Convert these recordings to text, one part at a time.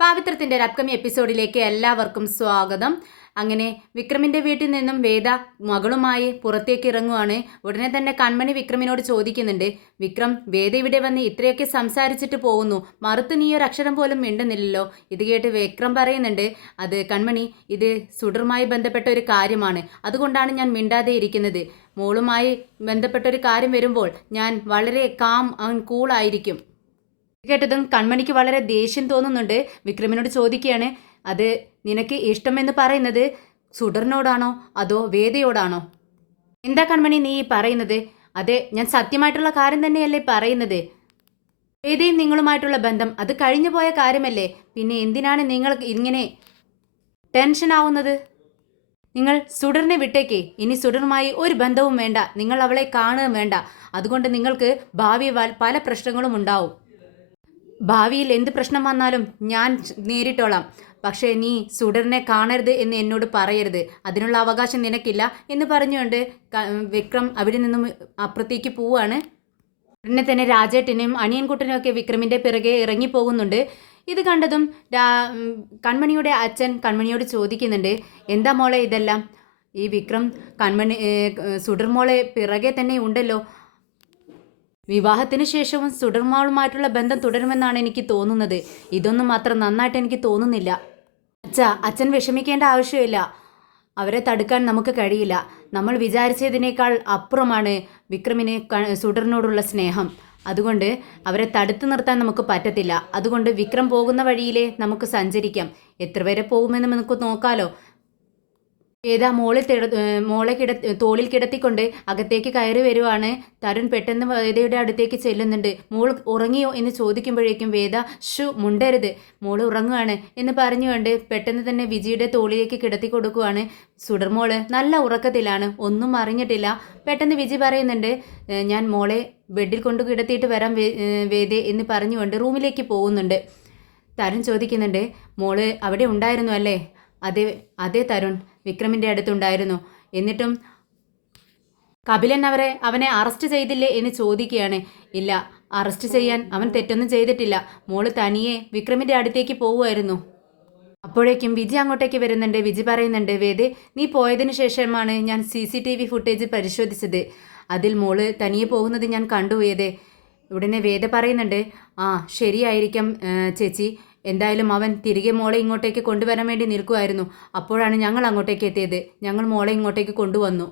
പാവിത്രത്തിൻ്റെ ഒരു അപ്കമിങ് എപ്പിസോഡിലേക്ക് എല്ലാവർക്കും സ്വാഗതം. അങ്ങനെ വിക്രമിൻ്റെ വീട്ടിൽ നിന്നും വേദ മകളുമായി പുറത്തേക്ക് ഇറങ്ങുവാണ്. ഉടനെ തന്നെ കൺമണി വിക്രമിനോട് ചോദിക്കുന്നുണ്ട്, വിക്രം, വേദ ഇവിടെ വന്ന് ഇത്രയൊക്കെ സംസാരിച്ചിട്ട് പോകുന്നു, മറുത്ത് നീ ഒരു അക്ഷരം പോലും മിണ്ടുന്നില്ലല്ലോ. ഇത് കേട്ട് വിക്രം പറയുന്നുണ്ട്, അത് കൺമണി, ഇത് സുഡറുമായി ബന്ധപ്പെട്ട ഒരു കാര്യമാണ്, അതുകൊണ്ടാണ് ഞാൻ മിണ്ടാതെ ഇരിക്കുന്നത്. മോളുമായി ബന്ധപ്പെട്ട ഒരു കാര്യം വരുമ്പോൾ ഞാൻ വളരെ കൂളായിരിക്കും. കേട്ടതും കൺമണിക്ക് വളരെ ദേഷ്യം തോന്നുന്നുണ്ട്. വിക്രമിനോട് ചോദിക്കുകയാണ്, അത് നിനക്ക് ഇഷ്ടമെന്ന് പറയുന്നത് സുഡറിനോടാണോ അതോ വേദയോടാണോ? എന്താ കൺമണി നീ പറയുന്നത്? അതെ, ഞാൻ സത്യമായിട്ടുള്ള കാര്യം തന്നെയല്ലേ പറയുന്നത്. വേദയും നിങ്ങളുമായിട്ടുള്ള ബന്ധം അത് കഴിഞ്ഞു പോയ കാര്യമല്ലേ, പിന്നെ എന്തിനാണ് നിങ്ങൾ ഇങ്ങനെ ടെൻഷൻ ആവുന്നത്? നിങ്ങൾ സുഡറിനെ വിട്ടേക്കേ, ഇനി സുഡറുമായി ഒരു ബന്ധവും വേണ്ട, നിങ്ങൾ അവളെ കാണുകയും വേണ്ട. അതുകൊണ്ട് നിങ്ങൾക്ക് ഭാവിയിൽ പല പ്രശ്നങ്ങളും ഉണ്ടാവും. ഭാവിയിൽ എന്ത് പ്രശ്നം വന്നാലും ഞാൻ നേരിട്ടോളാം, പക്ഷേ നീ സുഡറിനെ കാണരുത് എന്ന് എന്നോട് പറയരുത്, അതിനുള്ള അവകാശം നിനക്കില്ല എന്ന് പറഞ്ഞുകൊണ്ട് വിക്രം അവിടെ നിന്നും അപ്പുറത്തേക്ക് പോവുകയാണ്. ഉടനെ തന്നെ രാജേട്ടനും അണിയൻകുട്ടനും ഒക്കെ വിക്രമിൻ്റെ പിറകെ ഇറങ്ങിപ്പോകുന്നുണ്ട്. ഇത് കണ്ടതും കൺമണിയുടെ അച്ഛൻ കൺമണിയോട് ചോദിക്കുന്നുണ്ട്, എന്താ മോളെ ഇതെല്ലാം? ഈ വിക്രം സുഡർ മോളെ പിറകെ തന്നെ ഉണ്ടല്ലോ, വിവാഹത്തിന് ശേഷവും സുഡർമാളുമായിട്ടുള്ള ബന്ധം തുടരുമെന്നാണ് എനിക്ക് തോന്നുന്നത്. ഇതൊന്നും അത്ര നന്നായിട്ട് എനിക്ക് തോന്നുന്നില്ല. അച്ഛൻ വിഷമിക്കേണ്ട ആവശ്യമില്ല, അവരെ തടുക്കാൻ നമുക്ക് കഴിയില്ല. നമ്മൾ വിചാരിച്ചതിനേക്കാൾ അപ്പുറമാണ് വിക്രമിന് സുഡറിനോടുള്ള സ്നേഹം. അതുകൊണ്ട് അവരെ തടുത്തു നിർത്താൻ നമുക്ക് പറ്റത്തില്ല. അതുകൊണ്ട് വിക്രം പോകുന്ന വഴിയിലേ നമുക്ക് സഞ്ചരിക്കാം. എത്ര വരെ പോകുമെന്ന് നമുക്ക് നോക്കാലോ. ഏതാ മോളെ തോളിൽ കിടത്തിക്കൊണ്ട് അകത്തേക്ക് കയറി വരുവാണ്. തരുൺ പെട്ടെന്ന് വേദയുടെ അടുത്തേക്ക് ചെല്ലുന്നുണ്ട്. മോൾ ഉറങ്ങിയോ എന്ന് ചോദിക്കുമ്പോഴേക്കും വേദ, മുണ്ടരുത്, മോൾ ഉറങ്ങുകയാണ് എന്ന് പറഞ്ഞുകൊണ്ട് പെട്ടെന്ന് തന്നെ വിജിയുടെ തോളിലേക്ക് കിടത്തി കൊടുക്കുവാണ്. സുഡർമോള് നല്ല ഉറക്കത്തിലാണ്, ഒന്നും അറിഞ്ഞിട്ടില്ല. പെട്ടെന്ന് വിജി പറയുന്നുണ്ട്, ഞാൻ മോളെ ബെഡിൽ കൊണ്ട് കിടത്തിയിട്ട് വരാം വേദേ എന്ന് പറഞ്ഞുകൊണ്ട് റൂമിലേക്ക് പോകുന്നുണ്ട്. തരുൺ ചോദിക്കുന്നുണ്ട്, മോള് അവിടെ ഉണ്ടായിരുന്നു അല്ലേ? അതെ തരുൺ, വിക്രമിൻ്റെ അടുത്തുണ്ടായിരുന്നു. എന്നിട്ടും കപിലൻ അവനെ അറസ്റ്റ് ചെയ്തില്ലേ എന്ന് ചോദിക്കുകയാണ്. ഇല്ല, അറസ്റ്റ് ചെയ്യാൻ അവൻ തെറ്റൊന്നും ചെയ്തിട്ടില്ല. മോള് തനിയെ വിക്രമിൻ്റെ അടുത്തേക്ക് പോവുമായിരുന്നു. അപ്പോഴേക്കും വിജി അങ്ങോട്ടേക്ക് വരുന്നുണ്ട്. വിജി പറയുന്നുണ്ട്, വേദേ, നീ പോയതിനു ശേഷമാണ് ഞാൻ CCTV ഫുട്ടേജ് പരിശോധിച്ചത്. അതിൽ മോള് തനിയെ പോകുന്നത് ഞാൻ കണ്ടു വേദേ. ഉടനെ വേദ പറയുന്നുണ്ട്, ആ ശരിയായിരിക്കാം ചേച്ചി, എന്തായാലും അവൻ തിരികെ മോളെ ഇങ്ങോട്ടേക്ക് കൊണ്ടുവരാൻ വേണ്ടി നിൽക്കുമായിരുന്നു. അപ്പോഴാണ് ഞങ്ങൾ അങ്ങോട്ടേക്ക് എത്തിയത്. ഞങ്ങൾ മോളെ ഇങ്ങോട്ടേക്ക് കൊണ്ടുവന്നു.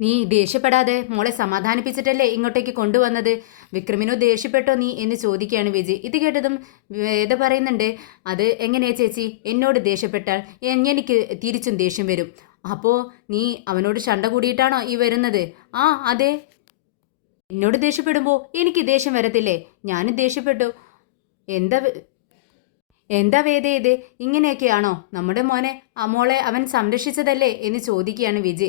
നീ ദേഷ്യപ്പെടാതെ മോളെ സമാധാനിപ്പിച്ചിട്ടല്ലേ ഇങ്ങോട്ടേക്ക് കൊണ്ടുവന്നത്. വിക്രമിനോ ദേഷ്യപ്പെട്ടോ നീ എന്ന് ചോദിക്കുകയാണ് വിജി. ഇത് കേട്ടതും വേദ പറയുന്നുണ്ട്, അത് എങ്ങനെയാ ചേച്ചി, എന്നോട് ദേഷ്യപ്പെട്ടാൽ എനിക്ക് തിരിച്ചും ദേഷ്യം വരും. അപ്പോൾ നീ അവനോട് ശണ്ട കൂടിയിട്ടാണോ ഈ വരുന്നത്? ആ അതെ, എന്നോട് ദേഷ്യപ്പെടുമ്പോൾ എനിക്ക് ദേഷ്യം വരത്തില്ലേ? ഞാനും ദേഷ്യപ്പെട്ടു. എന്താ വേദ ഇത്, ഇങ്ങനെയൊക്കെയാണോ? നമ്മുടെ മോളെ അവൻ സംരക്ഷിച്ചതല്ലേ എന്ന് ചോദിക്കുകയാണ് വിജി.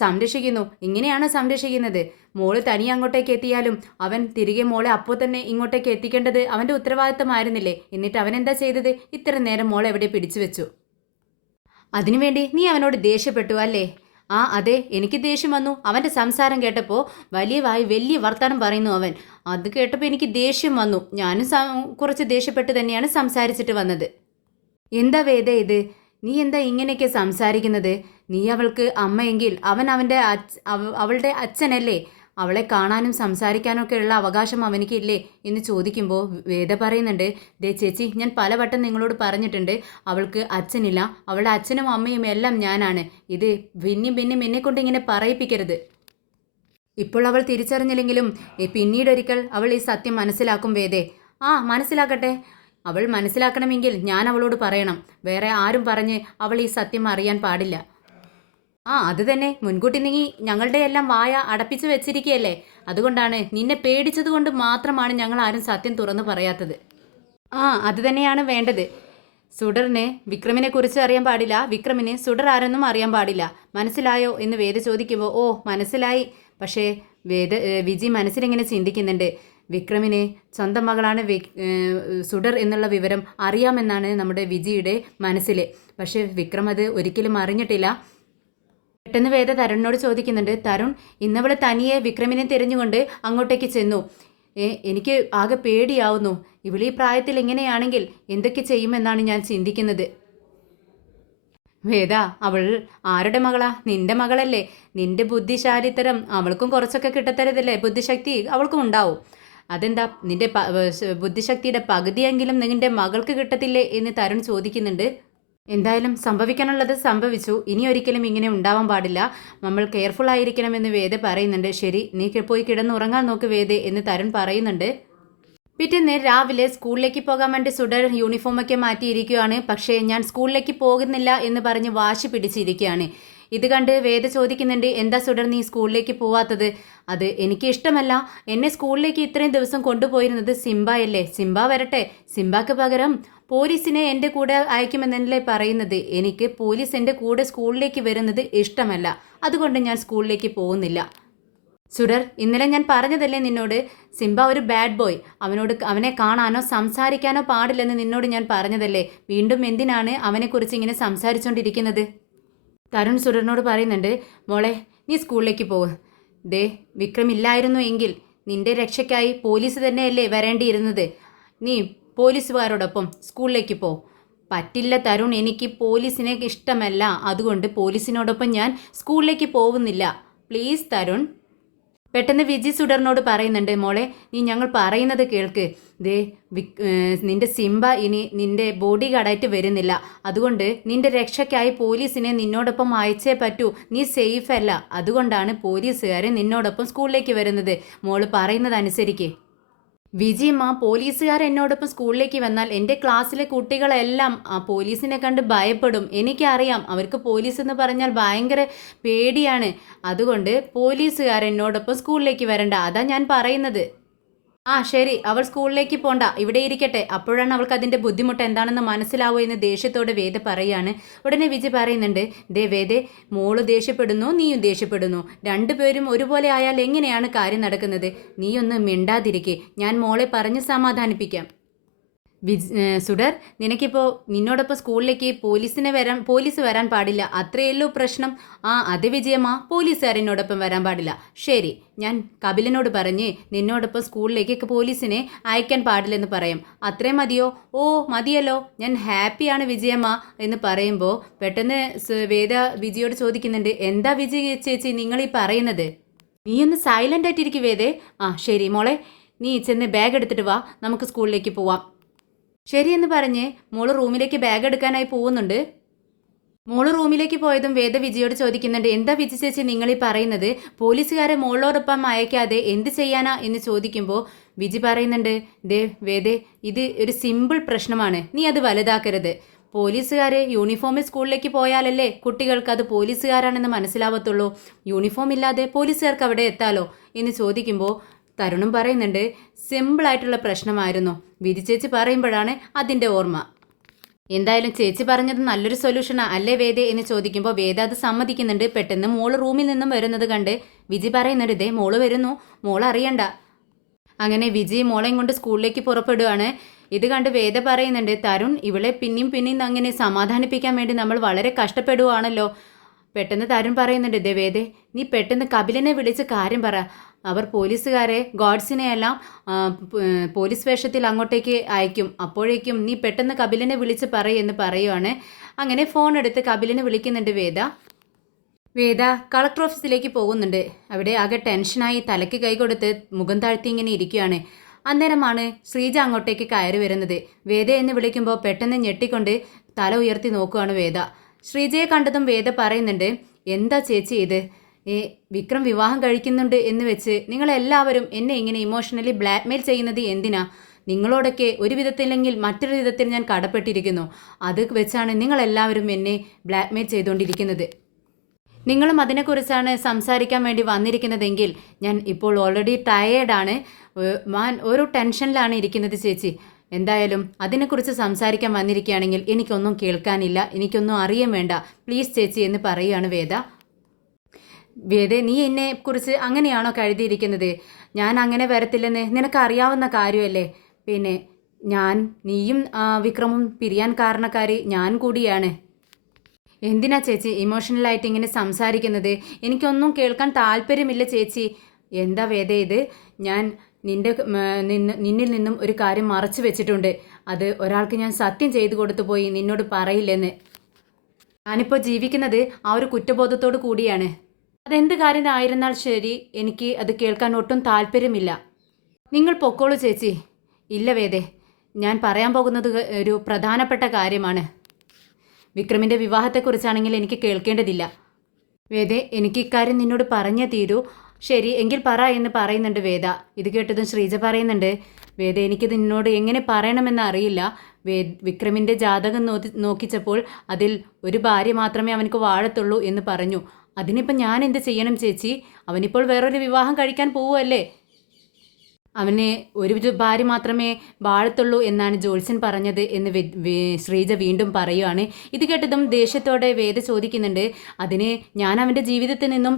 സംരക്ഷിക്കുന്നു. ഇങ്ങനെയാണോ സംരക്ഷിക്കുന്നത്? മോള് തനിയെ അങ്ങോട്ടേക്ക് എത്തിയാലും അവൻ തിരികെ മോളെ അപ്പോൾ തന്നെ ഇങ്ങോട്ടേക്ക് എത്തിക്കേണ്ടത് അവൻ്റെ ഉത്തരവാദിത്തമായിരുന്നില്ലേ? എന്നിട്ട് അവൻ എന്താ ചെയ്തത്? ഇത്ര നേരം മോളെ എവിടെ പിടിച്ചു വെച്ചു? അതിനുവേണ്ടി നീ അവനോട് ദേഷ്യപ്പെട്ടു അല്ലേ? ആ അതെ, എനിക്ക് ദേഷ്യം വന്നു. അവൻ്റെ സംസാരം കേട്ടപ്പോൾ വലിയ വർത്തമാനം പറയുന്നു അവൻ. അത് കേട്ടപ്പോൾ എനിക്ക് ദേഷ്യം വന്നു. ഞാനും കുറച്ച് ദേഷ്യപ്പെട്ട് തന്നെയാണ് സംസാരിച്ചിട്ട് വന്നത്. എന്താ വേദ ഇത്, നീ എന്താ ഇങ്ങനെയൊക്കെ സംസാരിക്കുന്നത്? നീ അവൾക്ക് അമ്മയെങ്കിൽ അവൻ അവളുടെ അച്ഛനല്ലേ? അവളെ കാണാനും സംസാരിക്കാനും ഒക്കെ ഉള്ള അവകാശം അവനിക്കില്ലേ എന്ന് ചോദിക്കുമ്പോൾ വേദ പറയുന്നുണ്ട്, ദേ ചേച്ചി, ഞാൻ പലവട്ടം നിങ്ങളോട് പറഞ്ഞിട്ടുണ്ട്, അവൾക്ക് അച്ഛനില്ല, അവളുടെ അച്ഛനും അമ്മയും എല്ലാം ഞാനാണ്. ഇത് പിന്നെയും എന്നെക്കൊണ്ട് ഇങ്ങനെ പറയിപ്പിക്കരുത്. ഇപ്പോൾ അവൾ തിരിച്ചറിഞ്ഞില്ലെങ്കിലും പിന്നീടൊരിക്കൽ അവൾ ഈ സത്യം മനസ്സിലാക്കും വേദേ. ആ മനസ്സിലാക്കട്ടെ. അവൾ മനസ്സിലാക്കണമെങ്കിൽ ഞാൻ അവളോട് പറയണം. വേറെ ആരും പറഞ്ഞ് അവൾ ഈ സത്യം അറിയാൻ പാടില്ല. അത് തന്നെ, മുൻകൂട്ടി നീ ഞങ്ങളുടെ എല്ലാം വായ അടപ്പിച്ച് വെച്ചിരിക്കുകയല്ലേ. അതുകൊണ്ടാണ്, നിന്നെ പേടിച്ചത് കൊണ്ട് മാത്രമാണ് ഞങ്ങൾ ആരും സത്യം തുറന്നു പറയാത്തത്. അത് തന്നെയാണ് വേണ്ടത്. സുഡറിന് വിക്രമിനെ കുറിച്ച് അറിയാൻ പാടില്ല, വിക്രമിന് സുഡർ ആരെന്നും അറിയാൻ പാടില്ല. മനസ്സിലായോ എന്ന് വേദ ചോദിക്കുമ്പോൾ, ഓ മനസ്സിലായി. പക്ഷേ വിജി മനസ്സിലിങ്ങനെ ചിന്തിക്കുന്നുണ്ട്, വിക്രമിന് സ്വന്തം മകളാണ് സുഡർ എന്നുള്ള വിവരം അറിയാമെന്നാണ് നമ്മുടെ വിജിയുടെ മനസ്സിൽ. പക്ഷേ വിക്രം അത് ഒരിക്കലും അറിഞ്ഞിട്ടില്ല. പെട്ടെന്ന് വേദ തരുണിനോട് ചോദിക്കുന്നുണ്ട്, തരുൺ, ഇന്നവൾ തനിയെ വിക്രമിനെ തിരഞ്ഞുകൊണ്ട് അങ്ങോട്ടേക്ക് ചെന്നു. എനിക്ക് ആകെ പേടിയാവുന്നു. ഇവളീ പ്രായത്തിൽ ഇങ്ങനെയാണെങ്കിൽ എന്തൊക്കെ ചെയ്യുമെന്നാണ് ഞാൻ ചിന്തിക്കുന്നത്. വേദ, അവൾ ആരുടെ മകളാ? നിന്റെ മകളല്ലേ? നിന്റെ ബുദ്ധിശാലിത്തരം അവൾക്കും കുറച്ചൊക്കെ കിട്ടത്തരതല്ലേ? ബുദ്ധിശക്തി അവൾക്കും ഉണ്ടാവും. അതെന്താ നിന്റെ ബുദ്ധിശക്തിയുടെ പകുതിയെങ്കിലും നിന്റെ മകൾക്ക് കിട്ടത്തില്ലേ എന്ന് തരുൺ ചോദിക്കുന്നുണ്ട്. എന്തായാലും സംഭവിക്കാനുള്ളത് സംഭവിച്ചു. ഇനി ഒരിക്കലും ഇങ്ങനെ ഉണ്ടാവാൻ പാടില്ല. നമ്മൾ കെയർഫുൾ ആയിരിക്കണമെന്ന് വേദ പറയുന്നുണ്ട്. ശരി, നീ പോയി കിടന്നുറങ്ങാൻ നോക്ക് വേദ എന്ന് തരുൺ പറയുന്നുണ്ട്. പിറ്റേന്ന് രാവിലെ സ്കൂളിലേക്ക് പോകാൻ വേണ്ടി സുഡർ യൂണിഫോമൊക്കെ മാറ്റിയിരിക്കുകയാണ്. പക്ഷേ ഞാൻ സ്കൂളിലേക്ക് പോകുന്നില്ല എന്ന് പറഞ്ഞ് വാശി പിടിച്ചിരിക്കുകയാണ്. ഇത് കണ്ട് വേദ ചോദിക്കുന്നുണ്ട്, എന്താ സുഡർ നീ സ്കൂളിലേക്ക് പോവാത്തത്? അത് എനിക്ക് ഇഷ്ടമല്ല. എന്നെ സ്കൂളിലേക്ക് ഇത്രയും ദിവസം കൊണ്ടുപോയിരുന്നത് സിംബയല്ലേ. സിംബ വരട്ടെ. സിംബാക്ക് പകരം പോലീസിനെ എൻ്റെ കൂടെ അയക്കുമെന്നല്ലേ പറയുന്നത്. എനിക്ക് പോലീസ് എൻ്റെ കൂടെ സ്കൂളിലേക്ക് വരുന്നത് ഇഷ്ടമല്ല. അതുകൊണ്ട് ഞാൻ സ്കൂളിലേക്ക് പോകുന്നില്ല. സുഡർ, ഇന്നലെ ഞാൻ പറഞ്ഞതല്ലേ നിന്നോട്, സിംബ ഒരു ബാഡ് ബോയ്. അവനെ കാണാനോ സംസാരിക്കാനോ പാടില്ലെന്ന് നിന്നോട് ഞാൻ പറഞ്ഞതല്ലേ. വീണ്ടും എന്തിനാണ് അവനെക്കുറിച്ച് ഇങ്ങനെ സംസാരിച്ചുകൊണ്ടിരിക്കുന്നത്? തരുൺ സുഡറിനോട് പറയുന്നുണ്ട്, മോളെ നീ സ്കൂളിലേക്ക് പോകും. ദേ, വിക്രം ഇല്ലായിരുന്നു എങ്കിൽ നിന്റെ രക്ഷയ്ക്കായി പോലീസ് തന്നെയല്ലേ വരേണ്ടിയിരുന്നത്. നീ പോലീസുകാരോടൊപ്പം സ്കൂളിലേക്ക് പോ. പറ്റില്ല തരുൺ, എനിക്ക് പോലീസിനെ ഇഷ്ടമല്ല. അതുകൊണ്ട് പോലീസിനോടൊപ്പം ഞാൻ സ്കൂളിലേക്ക് പോകുന്നില്ല. പ്ലീസ് തരുൺ. പെട്ടെന്ന് വിജി സുഡറിനോട് പറയുന്നുണ്ട്, മോളെ നീ ഞങ്ങൾ പറയുന്നത് കേൾക്ക്. ദേ, നിന്റെ സിംബ ഇനി നിന്റെ ബോഡി ഗാർഡായിട്ട് വരുന്നില്ല. അതുകൊണ്ട് നിന്റെ രക്ഷയ്ക്കായി പോലീസിനെ നിന്നോടൊപ്പം അയച്ചേ പറ്റൂ. നീ സേഫ് അല്ല. അതുകൊണ്ടാണ് പോലീസുകാരെ നിന്നോടൊപ്പം സ്കൂളിലേക്ക് വരുന്നത്. മോള് പറയുന്നത് അനുസരിക്ക്. വിജിയമ്മ, പോലീസുകാർ എന്നോടൊപ്പം സ്കൂളിലേക്ക് വന്നാൽ എൻ്റെ ക്ലാസ്സിലെ കുട്ടികളെല്ലാം ആ പോലീസിനെ കണ്ട് ഭയപ്പെടും. എനിക്കറിയാം, അവർക്ക് പോലീസ് എന്ന് പറഞ്ഞാൽ ഭയങ്കര പേടിയാണ്. അതുകൊണ്ട് പോലീസുകാർ എന്നോടൊപ്പം സ്കൂളിലേക്ക് വരണ്ട. അതാ ഞാൻ പറയുന്നത്. ആ ശരി, അവൾ സ്കൂളിലേക്ക് പോണ്ട, ഇവിടെ ഇരിക്കട്ടെ. അപ്പോഴാണ് അവൾക്ക് അതിൻ്റെ ബുദ്ധിമുട്ട് എന്താണെന്ന് മനസ്സിലാവൂ എന്ന് ദേഷ്യത്തോടെ വേദ പറയാണ്. ഉടനെ വിജി പറയുന്നുണ്ട്, ദേ വേദേ, മോള് ദേഷ്യപ്പെടുന്നു, നീയും ദേഷ്യപ്പെടുന്നു. രണ്ടുപേരും ഒരുപോലെ ആയാൽ എങ്ങനെയാണ് കാര്യം നടക്കുന്നത്? നീയൊന്ന് മിണ്ടാതിരിക്കെ, ഞാൻ മോളെ പറഞ്ഞ് സമാധാനിപ്പിക്കാം. സുഡർ, നിനക്കിപ്പോൾ നിന്നോടൊപ്പം സ്കൂളിലേക്ക് പോലീസ് വരാൻ പാടില്ല. അത്രയല്ലോ പ്രശ്നം. ആ അതെ വിജയമ്മ, പോലീസുകാരനോടൊപ്പം വരാൻ പാടില്ല. ശരി, ഞാൻ കപിലനോട് പറഞ്ഞ് നിന്നോടൊപ്പം സ്കൂളിലേക്ക് പോലീസിനെ അയക്കാൻ പാടില്ലെന്ന് പറയാം. അത്രയും മതിയോ? ഓ മതിയല്ലോ, ഞാൻ ഹാപ്പിയാണ് വിജയമ്മ എന്ന് പറയുമ്പോൾ പെട്ടെന്ന് വേദ വിജയോട് ചോദിക്കുന്നുണ്ട്, എന്താ വിജയ ചേച്ചി നിങ്ങളീ പറയുന്നത്? നീയൊന്ന് സൈലൻ്റ് ആയിട്ടിരിക്കും വേദേ. ആ ശരി മോളെ, നീ ചെന്ന് ബാഗ് എടുത്തിട്ട് വാ, നമുക്ക് സ്കൂളിലേക്ക് പോവാം. ശരിയെന്ന് പറഞ്ഞ് മോള് റൂമിലേക്ക് ബാഗ് എടുക്കാനായി പോകുന്നുണ്ട്. മോള് റൂമിലേക്ക് പോയതും വേദ വിജയോട് ചോദിക്കുന്നുണ്ട്, എന്താ വിജി ചേച്ചി നിങ്ങളീ പറയുന്നത്? പോലീസുകാരെ മോളോടൊപ്പം അയക്കാതെ എന്ത് ചെയ്യാനാ എന്ന് ചോദിക്കുമ്പോൾ വിജി പറയുന്നുണ്ട്, ദേ വേദേ, ഇത് ഒരു സിമ്പിൾ പ്രശ്നമാണ്. നീ അത് വലുതാക്കരുത്. പോലീസുകാർ യൂണിഫോമിൽ സ്കൂളിലേക്ക് പോയാലല്ലേ കുട്ടികൾക്ക് അത് പോലീസുകാരാണെന്ന് മനസ്സിലാവത്തുള്ളൂ. യൂണിഫോം ഇല്ലാതെ പോലീസുകാർക്ക് അവിടെ എത്താലോ എന്ന് ചോദിക്കുമ്പോൾ തരുണും പറയുന്നുണ്ട്, സിമ്പിളായിട്ടുള്ള പ്രശ്നമായിരുന്നു. വിധി ചേച്ചി പറയുമ്പോഴാണ് അതിൻ്റെ ഓർമ്മ. എന്തായാലും ചേച്ചി പറഞ്ഞത് നല്ലൊരു സൊല്യൂഷനാ അല്ലേ വേദ എന്ന് ചോദിക്കുമ്പോൾ വേദ അത് സമ്മതിക്കുന്നുണ്ട്. പെട്ടെന്ന് മോള് റൂമിൽ നിന്നും വരുന്നത് കണ്ട് വിജി പറയുന്നുണ്ട്, ഇതേ മോള് വരുന്നു, മോൾ അറിയണ്ട. അങ്ങനെ വിജി മോളെയും കൊണ്ട് സ്കൂളിലേക്ക് പുറപ്പെടുകയാണ്. ഇത് കണ്ട് വേദ പറയുന്നുണ്ട്, തരുൺ ഇവളെ പിന്നെയും അങ്ങനെ സമാധാനിപ്പിക്കാൻ വേണ്ടി നമ്മൾ വളരെ കഷ്ടപ്പെടുവാണല്ലോ. പെട്ടെന്ന് തരുൺ പറയുന്നുണ്ട്, ദേ വേദേ, നീ പെട്ടെന്ന് കപിലിനെ വിളിച്ച് കാര്യം പറ. അവർ പോലീസുകാരെ ഗാർഡ്സിനെയെല്ലാം പോലീസ് വേഷത്തിൽ അങ്ങോട്ടേക്ക് അയക്കും. അപ്പോഴേക്കും നീ പെട്ടെന്ന് കപിലിനെ വിളിച്ച് പറയെന്ന് പറയുവാണ്. അങ്ങനെ ഫോൺ എടുത്ത് കപിലിനെ വിളിക്കുന്നുണ്ട് വേദ കളക്ടർ ഓഫീസിലേക്ക് പോകുന്നുണ്ട്. അവിടെ ആകെ ടെൻഷനായി തലയ്ക്ക് കൈ കൊടുത്ത് മുഖം താഴ്ത്തി ഇങ്ങനെ ഇരിക്കുകയാണ്. അന്നേരമാണ് ശ്രീജ അങ്ങോട്ടേക്ക് കയറി വരുന്നത്. വേദ എന്ന് വിളിക്കുമ്പോൾ പെട്ടെന്ന് ഞെട്ടിക്കൊണ്ട് തല ഉയർത്തി നോക്കുകയാണ് വേദ. ശ്രീജയെ കണ്ടതും വേദ പറയുന്നുണ്ട്, എന്താ ചേച്ചി ഇത്? വിക്രം വിവാഹം കഴിക്കുന്നുണ്ട് എന്ന് വെച്ച് നിങ്ങളെല്ലാവരും എന്നെ ഇങ്ങനെ ഇമോഷണലി ബ്ലാക്ക്മെയിൽ ചെയ്യുന്നത് എന്തിനാ? നിങ്ങളോടൊക്കെ ഒരു വിധത്തില്ലെങ്കിൽ മറ്റൊരു വിധത്തിൽ ഞാൻ കടപ്പെട്ടിരിക്കുന്നു. അത് വെച്ചാണ് നിങ്ങളെല്ലാവരും എന്നെ ബ്ലാക്ക്മെയിൽ ചെയ്തുകൊണ്ടിരിക്കുന്നത്. നിങ്ങളും അതിനെക്കുറിച്ചാണ് സംസാരിക്കാൻ വേണ്ടി വന്നിരിക്കുന്നതെങ്കിൽ ഞാൻ ഇപ്പോൾ ഓൾറെഡി ടയേർഡാണ്. ഒരു ടെൻഷനിലാണ് ഇരിക്കുന്നത് ചേച്ചി. എന്തായാലും അതിനെക്കുറിച്ച് സംസാരിക്കാൻ വന്നിരിക്കുകയാണെങ്കിൽ എനിക്കൊന്നും കേൾക്കാനില്ല, എനിക്കൊന്നും അറിയാൻ വേണ്ട. പ്ലീസ് ചേച്ചി എന്ന് പറയുകയാണ് വേദ. നീ എന്നെക്കുറിച്ച് അങ്ങനെയാണോ കരുതിയിരിക്കുന്നത്? ഞാൻ അങ്ങനെ വരത്തില്ലെന്ന് നിനക്കറിയാവുന്ന കാര്യമല്ലേ? പിന്നെ നീയും വിക്രമും പിരിയാൻ കാരണക്കാരി ഞാൻ കൂടിയാണ്. എന്തിനാ ചേച്ചി ഇമോഷണലായിട്ട് ഇങ്ങനെ സംസാരിക്കുന്നത്? എനിക്കൊന്നും കേൾക്കാൻ താല്പര്യമില്ല ചേച്ചി. എന്താ വേദ ഇത്? ഞാൻ നിന്നിൽ നിന്നും ഒരു കാര്യം മറച്ചു വെച്ചിട്ടുണ്ട്. അത് ഒരാൾക്ക് ഞാൻ സത്യം ചെയ്തു കൊടുത്തു പോയി നിന്നോട് പറയില്ലെന്ന്. ഞാനിപ്പോൾ ജീവിക്കുന്നത് ആ ഒരു കുറ്റബോധത്തോടു കൂടിയാണ്. അതെന്ത് കാര്യമായിരുന്നാൽ ശരി, എനിക്ക് അത് കേൾക്കാൻ ഒട്ടും താല്പര്യമില്ല. നിങ്ങൾ പൊക്കോളൂ ചേച്ചി. ഇല്ല വേദേ, ഞാൻ പറയാൻ പോകുന്നത് ഒരു പ്രധാനപ്പെട്ട കാര്യമാണ്. വിക്രമിൻ്റെ വിവാഹത്തെക്കുറിച്ചാണെങ്കിൽ എനിക്ക് കേൾക്കേണ്ടതില്ല. വേദേ, എനിക്ക് ഇക്കാര്യം നിന്നോട് പറഞ്ഞേ തീരൂ. ശരി എങ്കിൽ പറ എന്ന് പറയുന്നുണ്ട് വേദ. ഇത് കേട്ടതും ശ്രീജ പറയുന്നുണ്ട്, വേദ എനിക്കിത് നിന്നോട് എങ്ങനെ പറയണമെന്ന് അറിയില്ല. വിക്രമിൻ്റെ ജാതകം നോക്കിച്ചപ്പോൾ അതിൽ ഒരു ഭാര്യ മാത്രമേ അവനക്ക് വാഴത്തുള്ളൂ എന്ന് പറഞ്ഞു. അതിനിപ്പോൾ ഞാൻ എന്ത് ചെയ്യണം ചേച്ചി? അവനിപ്പോൾ വേറൊരു വിവാഹം കഴിക്കാൻ പോവുമല്ലേ? അവന് ഒരു ഭാര്യ മാത്രമേ വാഴത്തുള്ളൂ എന്നാണ് ജോത്സ്യൻ പറഞ്ഞത് എന്ന് ശ്രീജ വീണ്ടും പറയുകയാണ്. ഇത് കേട്ടതും ദേഷ്യത്തോടെ വേദ ചോദിക്കുന്നുണ്ട്, അതിന് ഞാൻ അവൻ്റെ ജീവിതത്തിൽ നിന്നും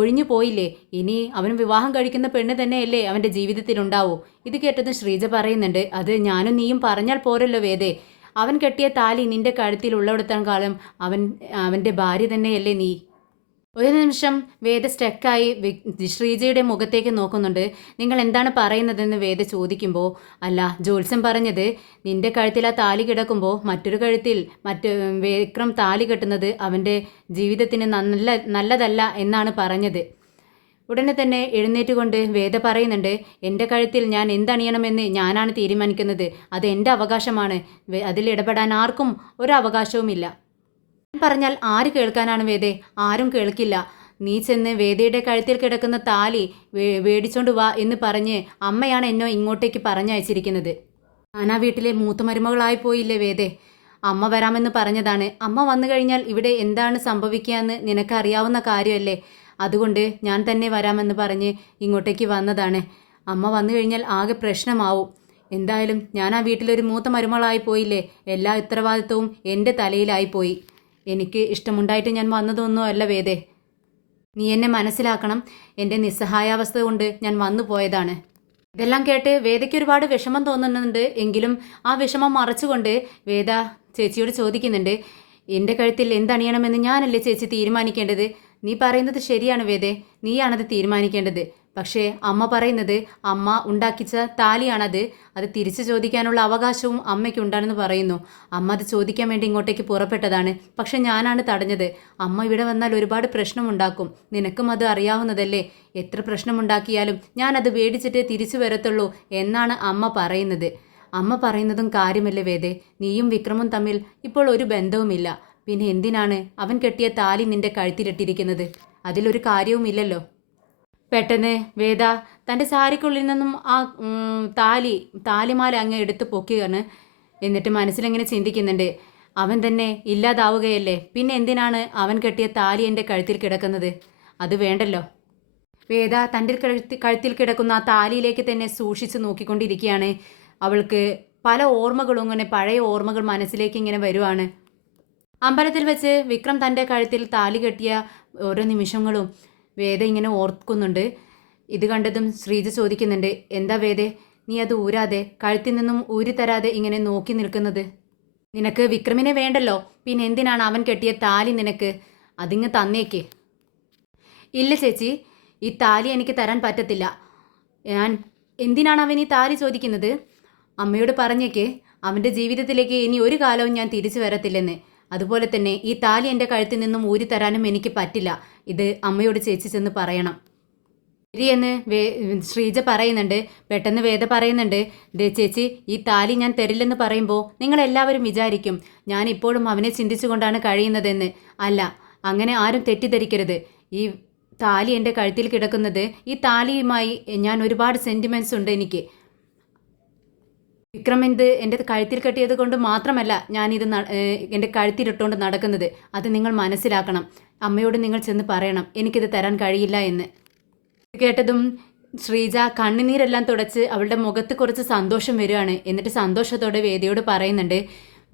ഒഴിഞ്ഞു പോയില്ലേ? ഇനി അവൻ വിവാഹം കഴിക്കുന്ന പെണ്ണ് തന്നെയല്ലേ അവൻ്റെ ജീവിതത്തിലുണ്ടാവൂ? ഇത് കേട്ടതും ശ്രീജ പറയുന്നുണ്ട്, അത് ഞാനും നീയും പറഞ്ഞാൽ പോരല്ലോ വേദേ. അവൻ കെട്ടിയ താലി നിന്റെ കഴുത്തിൽ ഉള്ളിടത്തോളം കാലം അവൻ്റെ ഭാര്യ തന്നെയല്ലേ നീ? ഒരു നിമിഷം വേദ സ്റ്റക്കായി ശ്രീജയുടെ മുഖത്തേക്ക് നോക്കുന്നുണ്ട്. നിങ്ങൾ എന്താണ് പറയുന്നതെന്ന് വേദ ചോദിക്കുമ്പോൾ, അല്ല ജോത്സ്യം പറഞ്ഞത് നിന്റെ കഴുത്തിൽ ആ താലി കിടക്കുമ്പോൾ മറ്റൊരു കഴുത്തിൽ വിക്രം താലി കെട്ടുന്നത് അവൻ്റെ ജീവിതത്തിന് നല്ലതല്ല എന്നാണ് പറഞ്ഞത്. ഉടനെ തന്നെ എഴുന്നേറ്റുകൊണ്ട് വേദ പറയുന്നുണ്ട്, എൻ്റെ കഴുത്തിൽ ഞാൻ എന്തണിയണമെന്ന് ഞാനാണ് തീരുമാനിക്കുന്നത്. അത് എൻ്റെ അവകാശമാണ്. അതിൽ ഇടപെടാൻ ആർക്കും ഒരു അവകാശവുമില്ല. പറഞ്ഞാൽ ആര് കേൾക്കാനാണ് വേദേ? ആരും കേൾക്കില്ല. നീ ചെന്ന് വേദയുടെ കഴുത്തിൽ കിടക്കുന്ന താലി വേടിച്ചോണ്ട് വാ എന്ന് പറഞ്ഞ് അമ്മയാണ് എന്നെ ഇങ്ങോട്ടേക്ക് പറഞ്ഞയച്ചിരിക്കുന്നത്. ഞാൻ ആ വീട്ടിലെ മൂത്ത മരുമകളായി പോയില്ലേ വേദേ? അമ്മ വരാമെന്ന് പറഞ്ഞതാണ്. അമ്മ വന്നു കഴിഞ്ഞാൽ ഇവിടെ എന്താണ് സംഭവിക്കുക എന്ന് നിനക്കറിയാവുന്ന കാര്യമല്ലേ? അതുകൊണ്ട് ഞാൻ തന്നെ വരാമെന്ന് പറഞ്ഞ് ഇങ്ങോട്ടേക്ക് വന്നതാണ്. അമ്മ വന്നു കഴിഞ്ഞാൽ ആകെ പ്രശ്നമാവും. എന്തായാലും ഞാൻ ആ വീട്ടിലൊരു മൂത്ത മരുമകളായി പോയില്ലേ? എല്ലാ ഉത്തരവാദിത്വവും എൻ്റെ തലയിലായിപ്പോയി. എനിക്ക് ഇഷ്ടമുണ്ടായിട്ട് ഞാൻ വന്നതൊന്നും അല്ല വേദേ. നീ എന്നെ മനസ്സിലാക്കണം. എൻ്റെ നിസ്സഹായാവസ്ഥ കൊണ്ട് ഞാൻ വന്നു പോയതാണ്. ഇതെല്ലാം കേട്ട് വേദയ്ക്ക് ഒരുപാട് വിഷമം തോന്നുന്നുണ്ട്. എങ്കിലും ആ വിഷമം മറച്ചുകൊണ്ട് വേദ ചേച്ചിയോട് ചോദിക്കുന്നുണ്ട്, എൻ്റെ കഴുത്തിൽ എന്തണിയണമെന്ന് ഞാനല്ലേ ചേച്ചി തീരുമാനിക്കേണ്ടത്? നീ പറയുന്നത് ശരിയാണ് വേദേ, നീയാണത് തീരുമാനിക്കേണ്ടത്. പക്ഷേ അമ്മ പറയുന്നത് അമ്മ ഉണ്ടാക്കിച്ച താലിയാണത്. അത് തിരിച്ചു ചോദിക്കാനുള്ള അവകാശവും അമ്മയ്ക്കുണ്ടാണെന്ന് പറയുന്നു. അമ്മ അത് ചോദിക്കാൻ വേണ്ടി ഇങ്ങോട്ടേക്ക് പുറപ്പെട്ടതാണ്. പക്ഷെ ഞാനാണ് തടഞ്ഞത്. അമ്മ ഇവിടെ വന്നാൽ ഒരുപാട് പ്രശ്നമുണ്ടാക്കും. നിനക്കും അത് അറിയാവുന്നതല്ലേ? എത്ര പ്രശ്നമുണ്ടാക്കിയാലും ഞാനത് വേടിച്ചിട്ടേ തിരിച്ചു വരത്തുള്ളൂ എന്നാണ് അമ്മ പറയുന്നത്. അമ്മ പറയുന്നതും കാര്യമല്ലേ വേദേ? നീയും വിക്രമും തമ്മിൽ ഇപ്പോൾ ഒരു ബന്ധവുമില്ല. പിന്നെ എന്തിനാണ് അവൻ കെട്ടിയ താലി നിന്റെ കഴുത്തിലിട്ടിരിക്കുന്നത്? അതിലൊരു കാര്യവുമില്ലല്ലോ. പെട്ടെന്ന് വേദ തൻ്റെ സാരിക്കുള്ളിൽ നിന്നും ആ താലിമാല അങ്ങ് എടുത്ത് പൊക്കുകയാണ്. എന്നിട്ട് മനസ്സിലിങ്ങനെ ചിന്തിക്കുന്നുണ്ട്, അവൻ തന്നെ ഇല്ലാതാവുകയല്ലേ, പിന്നെ എന്തിനാണ് അവൻ കെട്ടിയ താലി എൻ്റെ കഴുത്തിൽ കിടക്കുന്നത്? അത് വേണ്ടല്ലോ. വേദ തൻ്റെ കഴുത്തിൽ കിടക്കുന്ന ആ താലിയിലേക്ക് തന്നെ സൂക്ഷിച്ച് നോക്കിക്കൊണ്ടിരിക്കുകയാണ്. അവൾക്ക് പല ഓർമ്മകളും ഇങ്ങനെ പഴയ ഓർമ്മകൾ മനസ്സിലേക്ക് ഇങ്ങനെ വരുവാണ്. അമ്പലത്തിൽ വെച്ച് വിക്രം തൻ്റെ കഴുത്തിൽ താലി കെട്ടിയ ഓരോ നിമിഷങ്ങളും വേദ ഇങ്ങനെ ഓർക്കുന്നുണ്ട്. ഇത് കണ്ടതും ശ്രീജ ചോദിക്കുന്നുണ്ട്, എന്താ വേദേ നീ അത് ഊരാതെ കഴുത്തിൽ നിന്നും ഊരി തരാതെ ഇങ്ങനെ നോക്കി നിൽക്കുന്നത്? നിനക്ക് വിക്രമിനെ വേണ്ടല്ലോ, പിന്നെ എന്തിനാണ് അവൻ കെട്ടിയ താലി നിനക്ക്? അതിങ്ങ് തന്നേക്ക്. ഇല്ല ചേച്ചി, ഈ താലി എനിക്ക് തരാൻ പറ്റത്തില്ല. ഞാൻ എന്തിനാണ് അവൻ ഈ താലി ചോദിക്കുന്നത്? അമ്മയോട് പറഞ്ഞേക്ക് അവൻ്റെ ജീവിതത്തിലേക്ക് ഇനി ഒരു കാലവും ഞാൻ തിരിച്ചു വരത്തില്ലെന്ന്. അതുപോലെ തന്നെ ഈ താലി എൻ്റെ കഴുത്തിൽ നിന്നും ഊരി തരാനും എനിക്ക് പറ്റില്ല. ഇത് അമ്മയോട് ചേച്ചി ചെന്ന് പറയണം. ശരിയെന്ന് ശ്രീജ പറയുന്നുണ്ട്. പെട്ടെന്ന് വേദ പറയുന്നുണ്ട്, ചേച്ചി ഈ താലി ഞാൻ തരില്ലെന്ന് പറയുമ്പോൾ നിങ്ങളെല്ലാവരും വിചാരിക്കും ഞാൻ ഇപ്പോഴും അവനെ ചിന്തിച്ചുകൊണ്ടാണ് കഴിയുന്നതെന്ന്. അല്ല, അങ്ങനെ ആരും തെറ്റിദ്ധരിക്കരുത്. ഈ താലി എൻ്റെ കഴുത്തിൽ കിടക്കുന്നത്, ഈ താലിയുമായി ഞാൻ ഒരുപാട് സെൻറ്റിമെൻറ്റ്സ് ഉണ്ട് എനിക്ക്. വിക്രമിന്ത് എൻ്റെ കഴുത്തിൽ കെട്ടിയത് കൊണ്ട് മാത്രമല്ല ഞാനിത് എൻ്റെ കഴുത്തിലിട്ടുകൊണ്ട് നടക്കുന്നത്. അത് നിങ്ങൾ മനസ്സിലാക്കണം. അമ്മയോട് നിങ്ങൾ ചെന്ന് പറയണം എനിക്കിത് തരാൻ കഴിയില്ല എന്ന്. കേട്ടതും ശ്രീജ കണ്ണുനീരെല്ലാം തുടച്ച് അവളുടെ മുഖത്ത് കുറച്ച് സന്തോഷം വരികയാണ്. എന്നിട്ട് സന്തോഷത്തോടെ വേദയോട് പറയുന്നുണ്ട്,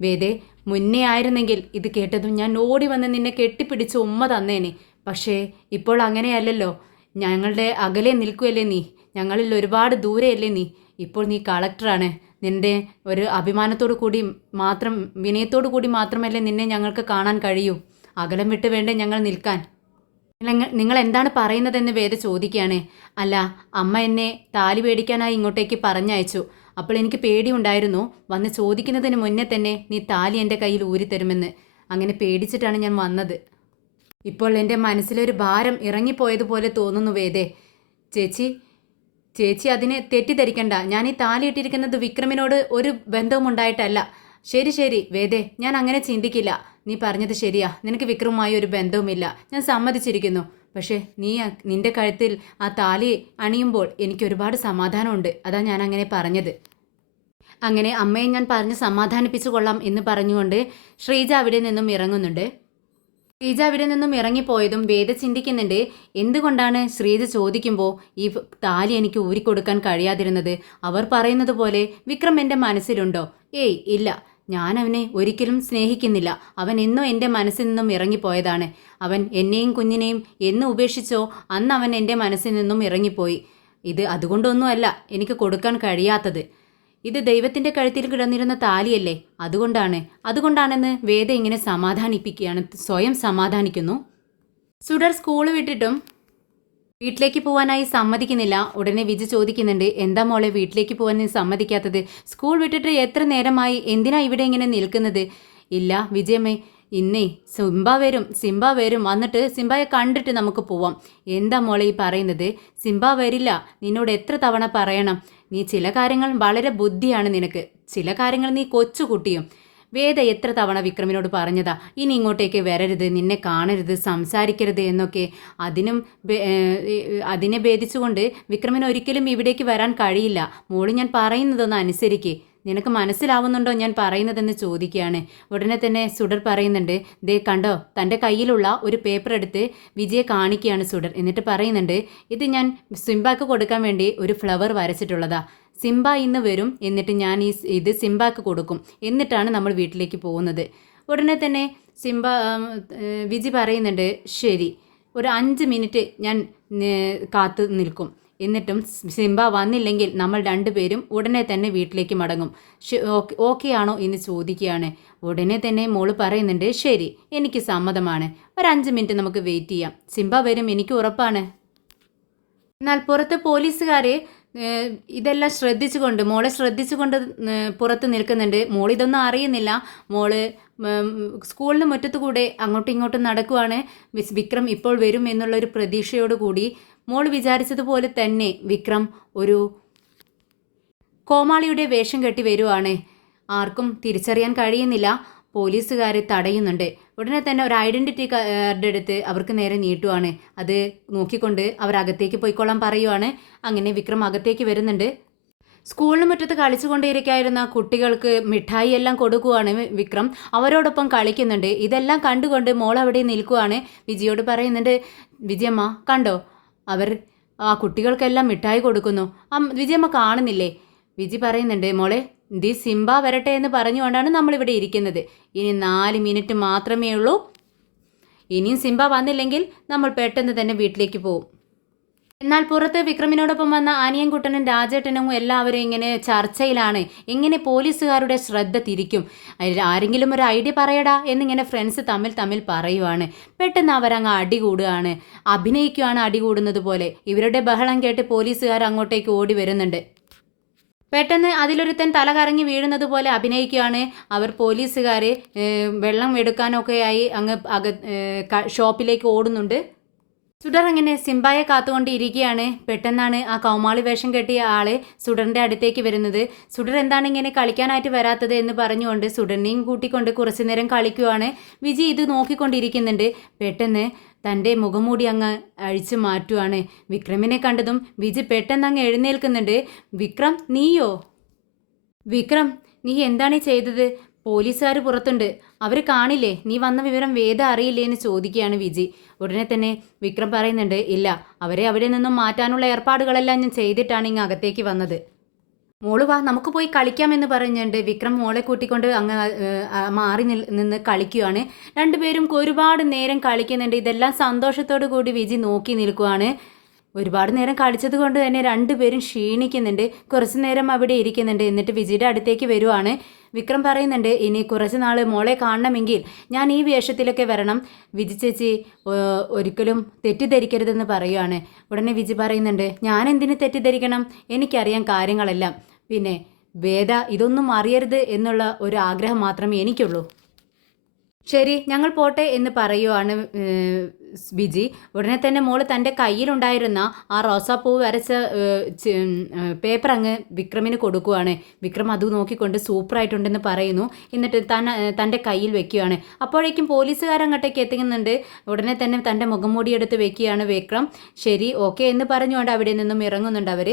വേദേ മുന്നേ ആയിരുന്നെങ്കിൽ ഇത് കേട്ടതും ഞാൻ ഓടി വന്ന് നിന്നെ കെട്ടിപ്പിടിച്ച് ഉമ്മ തന്നേനെ. പക്ഷേ ഇപ്പോൾ അങ്ങനെയല്ലല്ലോ. ഞങ്ങളുടെ അകലെ നിൽക്കുകയല്ലേ നീ, ഞങ്ങളിൽ ഒരുപാട് ദൂരെയല്ലേ നീ. ഇപ്പോൾ നീ കളക്ടറാണ്. നിൻ്റെ ഒരു അഭിമാനത്തോടു കൂടി മാത്രം, വിനയത്തോടു കൂടി മാത്രമല്ലേ നിന്നെ ഞങ്ങൾക്ക് കാണാൻ കഴിയൂ. അകലം വിട്ട് വേണ്ടേ ഞങ്ങൾ നിൽക്കാൻ. നിങ്ങൾ എന്താണ് പറയുന്നതെന്ന് വേദ ചോദിക്കുകയാണ്. അല്ല, അമ്മ എന്നെ താലി പേടിക്കാനായി ഇങ്ങോട്ടേക്ക് പറഞ്ഞയച്ചു. അപ്പോൾ എനിക്ക് പേടിയുണ്ടായിരുന്നു, വന്ന് ചോദിക്കുന്നതിന് മുന്നേ തന്നെ നീ താലി എൻ്റെ കയ്യിൽ ഊരിത്തരുമെന്ന്. അങ്ങനെ പേടിച്ചിട്ടാണ് ഞാൻ വന്നത്. ഇപ്പോൾ എൻ്റെ മനസ്സിലൊരു ഭാരം ഇറങ്ങിപ്പോയതുപോലെ തോന്നുന്നു വേദേ. ചേച്ചി ചേച്ചി അതിനെ തെറ്റിദ്ധരിക്കണ്ട. ഞാൻ ഈ താലിയിട്ടിരിക്കുന്നത് വിക്രമിനോട് ഒരു ബന്ധവും ഉണ്ടായിട്ടല്ല. ശരി ശരി വേദേ, ഞാൻ അങ്ങനെ ചിന്തിക്കില്ല. നീ പറഞ്ഞത് ശരിയാ, നിനക്ക് വിക്രമുമായി ഒരു ബന്ധവുമില്ല, ഞാൻ സമ്മതിച്ചിരിക്കുന്നു. പക്ഷേ നിന്റെ കഴുത്തിൽ ആ താലി അണിയുമ്പോൾ എനിക്ക് ഒരുപാട് സമാധാനമുണ്ട്. അതാ ഞാൻ അങ്ങനെ പറഞ്ഞത്. അങ്ങനെ അമ്മയെ ഞാൻ പറഞ്ഞ് സമാധാനിപ്പിച്ചു കൊള്ളാം എന്ന് പറഞ്ഞുകൊണ്ട് ശ്രീജ അവിടെ നിന്നും ഇറങ്ങുന്നുണ്ട്. ശ്രീജ അവിടെ നിന്നും ഇറങ്ങിപ്പോയതും വേദ ചിന്തിക്കുന്നുണ്ട്, എന്തുകൊണ്ടാണ് ശ്രീജ ചോദിക്കുമ്പോൾ ഈ താലി എനിക്ക് ഊരിക്കൊടുക്കാൻ കഴിയാതിരുന്നത്? അവർ പറയുന്നത് പോലെ വിക്രം എൻ്റെ മനസ്സിലുണ്ടോ? ഏയ് ഇല്ല, ഞാൻ അവനെ ഒരിക്കലും സ്നേഹിക്കുന്നില്ല. അവൻ എന്നോ എൻ്റെ മനസ്സിൽ നിന്നും ഇറങ്ങിപ്പോയതാണ്. അവൻ എന്നെയും കുഞ്ഞിനെയും എന്ന് ഉപേക്ഷിച്ചോ അന്ന് അവൻ എൻ്റെ മനസ്സിൽ നിന്നും ഇറങ്ങിപ്പോയി. ഇത് അതുകൊണ്ടൊന്നുമല്ല എനിക്ക് കൊടുക്കാൻ കഴിയാത്തത്. ഇത് ദൈവത്തിൻ്റെ കഴുത്തിൽ കിടന്നിരുന്ന താലിയല്ലേ, അതുകൊണ്ടാണെന്ന് വേദ ഇങ്ങനെ സമാധാനിപ്പിക്കുകയാണ്, സ്വയം സമാധാനിക്കുന്നു. സുഡർ സ്കൂൾ വിട്ടിട്ടും വീട്ടിലേക്ക് പോകാനായി സമ്മതിക്കുന്നില്ല. ഉടനെ വിജി ചോദിക്കുന്നുണ്ട്, എന്താ മോളെ വീട്ടിലേക്ക് പോകാൻ നീ സമ്മതിക്കാത്തത്? സ്കൂൾ വിട്ടിട്ട് എത്ര നേരമായി, എന്തിനാ ഇവിടെ ഇങ്ങനെ നിൽക്കുന്നത്? ഇല്ല വിജയമ്മേ, ഇന്നേ സിംബ വരും വന്നിട്ട് സിംബയെ കണ്ടിട്ട് നമുക്ക് പോവാം. എന്താ മോളെ ഈ പറയുന്നത്? സിംബ വരില്ല, നിന്നോട് എത്ര തവണ പറയണം? നീ ചില കാര്യങ്ങൾ വളരെ ബുദ്ധിയാണ് നിനക്ക്, ചില കാര്യങ്ങൾ നീ കൊച്ചുകുട്ടിയും. വേദ എത്ര തവണ വിക്രമിനോട് പറഞ്ഞതാ ഇനി ഇങ്ങോട്ടേക്ക് വരരുത്, നിന്നെ കാണരുത്, സംസാരിക്കരുത് എന്നൊക്കെ. അതിനെ ഭേദിച്ചുകൊണ്ട് വിക്രമിന് ഒരിക്കലും ഇവിടേക്ക് വരാൻ കഴിയില്ല. മോള് ഞാൻ പറയുന്നതൊന്ന് അനുസരിക്ക്. നിനക്ക് മനസ്സിലാവുന്നുണ്ടോ ഞാൻ പറയുന്നതെന്ന് ചോദിക്കുകയാണ്. ഉടനെ തന്നെ സുഡർ പറയുന്നുണ്ട്, ദേ കണ്ടോ, തൻ്റെ കയ്യിലുള്ള ഒരു പേപ്പർ എടുത്ത് വിജയെ കാണിക്കുകയാണ് സുഡർ. എന്നിട്ട് പറയുന്നുണ്ട്, ഇത് ഞാൻ സിംബാക്ക് കൊടുക്കാൻ വേണ്ടി ഒരു ഫ്ലവർ വരച്ചിട്ടുള്ളതാ. സിംബ ഇന്ന് വരും, എന്നിട്ട് ഞാൻ ഇത് സിംബാക്ക് കൊടുക്കും, എന്നിട്ടാണ് നമ്മൾ വീട്ടിലേക്ക് പോകുന്നത്. ഉടനെ തന്നെ വിജി പറയുന്നുണ്ട്, ശരി, ഒരു 5 മിനിറ്റ് ഞാൻ കാത്തു നിൽക്കും. എന്നിട്ടും സിംബ വന്നില്ലെങ്കിൽ നമ്മൾ രണ്ടുപേരും ഉടനെ തന്നെ വീട്ടിലേക്ക് മടങ്ങും. ഓക്കെ ആണോ എന്ന് ചോദിക്കുകയാണ്. ഉടനെ തന്നെ മോള് പറയുന്നുണ്ട്, ശരി, എനിക്ക് സമ്മതമാണ്. ഒരു 5 മിനിറ്റ് നമുക്ക് വെയിറ്റ് ചെയ്യാം. സിംബ വരും, എനിക്ക് ഉറപ്പാണ്. എന്നാൽ പുറത്ത് പോലീസുകാർ ഇതെല്ലാം മോളെ ശ്രദ്ധിച്ചുകൊണ്ട് പുറത്ത് നിൽക്കുന്നുണ്ട്. മോളിതൊന്നും അറിയുന്നില്ല. മോള് സ്കൂളിന് മുറ്റത്തു കൂടെ അങ്ങോട്ടും ഇങ്ങോട്ടും നടക്കുവാണ്. വിക്രം ഇപ്പോൾ വരും എന്നുള്ളൊരു പ്രതീക്ഷയോടുകൂടി മോൾ വിചാരിച്ചതുപോലെ തന്നെ വിക്രം ഒരു കോമാളിയുടെ വേഷം കെട്ടി വരുവാണ്. ആർക്കും തിരിച്ചറിയാൻ കഴിയുന്നില്ല. പോലീസുകാർ തടയുന്നുണ്ട്. ഉടനെ തന്നെ ഒരു ഐഡൻറ്റിറ്റി കാർഡ് എടുത്ത് അവർക്ക് നേരെ നീട്ടുവാണ്. അത് നോക്കിക്കൊണ്ട് അവർ അകത്തേക്ക് പോയിക്കൊള്ളാൻ പറയുവാണ്. അങ്ങനെ വിക്രം അകത്തേക്ക് വരുന്നുണ്ട്. സ്കൂളിന് മുറ്റത്ത് കളിച്ചുകൊണ്ടിരിക്കായിരുന്ന കുട്ടികൾക്ക് മിഠായി എല്ലാം കൊടുക്കുവാണ് വിക്രം. അവരോടൊപ്പം കളിക്കുന്നുണ്ട്. ഇതെല്ലാം കണ്ടുകൊണ്ട് മോൾ അവിടെ നിൽക്കുവാണ്. വിജിയോട് പറയുന്നുണ്ട്, വിജയമ്മ കണ്ടോ, അവർ ആ കുട്ടികൾക്കെല്ലാം മിഠായി കൊടുക്കുന്നു. വിജയമ്മ കാണുന്നില്ലേ? വിജി പറയുന്നുണ്ട്, മോളെ ദി സിംബ വരട്ടെ എന്ന് പറഞ്ഞുകൊണ്ടാണ് നമ്മളിവിടെ ഇരിക്കുന്നത്. ഇനി 4 മിനിറ്റ് മാത്രമേ ഉള്ളൂ. ഇനിയും സിംബ വന്നില്ലെങ്കിൽ നമ്മൾ പെട്ടെന്ന് തന്നെ വീട്ടിലേക്ക് പോകും. എന്നാൽ പുറത്ത് വിക്രമിനോടൊപ്പം വന്ന ആനിയൻകുട്ടനും രാജേട്ടനും എല്ലാവരും ഇങ്ങനെ ചർച്ചയിലാണ്. എങ്ങനെ പോലീസുകാരുടെ ശ്രദ്ധ തിരിക്കും, ആരെങ്കിലും ഒരു ഐഡിയ പറയടാ എന്നിങ്ങനെ ഫ്രണ്ട്സ് തമ്മിൽ പറയുവാണ്. പെട്ടെന്ന് അവരങ്ങ് അടികൂടുകയാണ്, അഭിനയിക്കുകയാണ് അടികൂടുന്നത് പോലെ. ഇവരുടെ ബഹളം കേട്ട് പോലീസുകാർ അങ്ങോട്ടേക്ക് ഓടി വരുന്നുണ്ട്. പെട്ടെന്ന് അതിലൊരുത്തൻ തല കറങ്ങി വീഴുന്നത് പോലെ അഭിനയിക്കുകയാണ്. അവർ പോലീസുകാർ വെള്ളം എടുക്കാനൊക്കെയായി അങ്ങ് ഷോപ്പിലേക്ക് ഓടുന്നുണ്ട്. സുഡർ അങ്ങനെ സിംബായെ കാത്തുകൊണ്ടിരിക്കുകയാണ്. പെട്ടെന്നാണ് ആ കൗമാളി വേഷം കെട്ടിയ ആളെ സുഡറിൻ്റെ അടുത്തേക്ക് വരുന്നത്. സുഡർ എന്താണ് ഇങ്ങനെ കളിക്കാനായിട്ട് വരാത്തത് എന്ന് പറഞ്ഞുകൊണ്ട് സുഡറിനെയും കൂട്ടിക്കൊണ്ട് കുറച്ചു നേരം കളിക്കുവാണ്. വിജി ഇത് നോക്കിക്കൊണ്ടിരിക്കുന്നുണ്ട്. പെട്ടെന്ന് തൻ്റെ മുഖംമൂടി അങ്ങ് അഴിച്ചു മാറ്റുവാണ്. വിക്രമിനെ കണ്ടതും വിജി പെട്ടെന്ന് അങ്ങ് എഴുന്നേൽക്കുന്നുണ്ട്. വിക്രം, നീയോ? വിക്രം, നീ എന്താണ് ചെയ്തത്? പോലീസുകാർ പുറത്തുണ്ട്, അവർ കാണില്ലേ? നീ വന്ന വിവരം വേദ അറിയില്ലേ എന്ന് ചോദിക്കുകയാണ് വിജി. ഉടനെ തന്നെ വിക്രം പറയുന്നുണ്ട്, ഇല്ല, അവരെ അവിടെ നിന്നും മാറ്റാനുള്ള ഏർപ്പാടുകളെല്ലാം ഞാൻ ചെയ്തിട്ടാണ് ഇങ്ങ് അകത്തേക്ക് വന്നത്. മോള് വാ, നമുക്ക് പോയി കളിക്കാമെന്ന് പറഞ്ഞുകൊണ്ട് വിക്രം മോളെ കൂട്ടിക്കൊണ്ട് അങ്ങ് മാറി നിന്ന് കളിക്കുകയാണ്. രണ്ടുപേരും ഒരുപാട് നേരം കളിക്കുന്നുണ്ട്. ഇതെല്ലാം സന്തോഷത്തോടു കൂടി വിജി നോക്കി നിൽക്കുവാണ്. ഒരുപാട് നേരം കളിച്ചത് കൊണ്ട് തന്നെ രണ്ടുപേരും ക്ഷീണിക്കുന്നുണ്ട്. കുറച്ചു നേരം അവിടെ ഇരിക്കുന്നുണ്ട്. എന്നിട്ട് വിജിയുടെ അടുത്തേക്ക് വരുവാണ്. വിക്രം പറയുന്നുണ്ട്, ഇനി കുറച്ച് നാൾ മോളെ കാണണമെങ്കിൽ ഞാൻ ഈ വേഷത്തിലൊക്കെ വരണം. വിജി ചേച്ചി ഒരിക്കലും തെറ്റിദ്ധരിക്കരുതെന്ന് പറയുവാണ്. ഉടനെ വിജി പറയുന്നുണ്ട്, ഞാൻ എന്തിന് തെറ്റിദ്ധരിക്കണം? എനിക്കറിയാം കാര്യങ്ങളെല്ലാം. പിന്നെ വേദ ഇതൊന്നും അറിയരുത് എന്നുള്ള ഒരു ആഗ്രഹം മാത്രമേ എനിക്കുള്ളൂ. ശരി, ഞങ്ങൾ പോട്ടെ എന്ന് പറയുവാണ് ബിജി. ഉടനെ തന്നെ മോള് തൻ്റെ കയ്യിലുണ്ടായിരുന്ന ആ റോസാപ്പൂ വരച്ച പേപ്പർ അങ്ങ് വിക്രമിന് കൊടുക്കുവാണ്. വിക്രം അത് നോക്കിക്കൊണ്ട് സൂപ്പറായിട്ടുണ്ടെന്ന് പറയുന്നു. എന്നിട്ട് തൻ്റെ കയ്യിൽ വെക്കുകയാണ്. അപ്പോഴേക്കും പോലീസുകാരങ്ങോട്ടേക്ക് എത്തുന്നുണ്ട്. ഉടനെ തന്നെ തൻ്റെ മുഖംമൂടി എടുത്ത് വെക്കുകയാണ് വിക്രം. ശരി, ഓക്കെ എന്ന് പറഞ്ഞുകൊണ്ട് അവിടെ നിന്നും ഇറങ്ങുന്നുണ്ട് അവർ.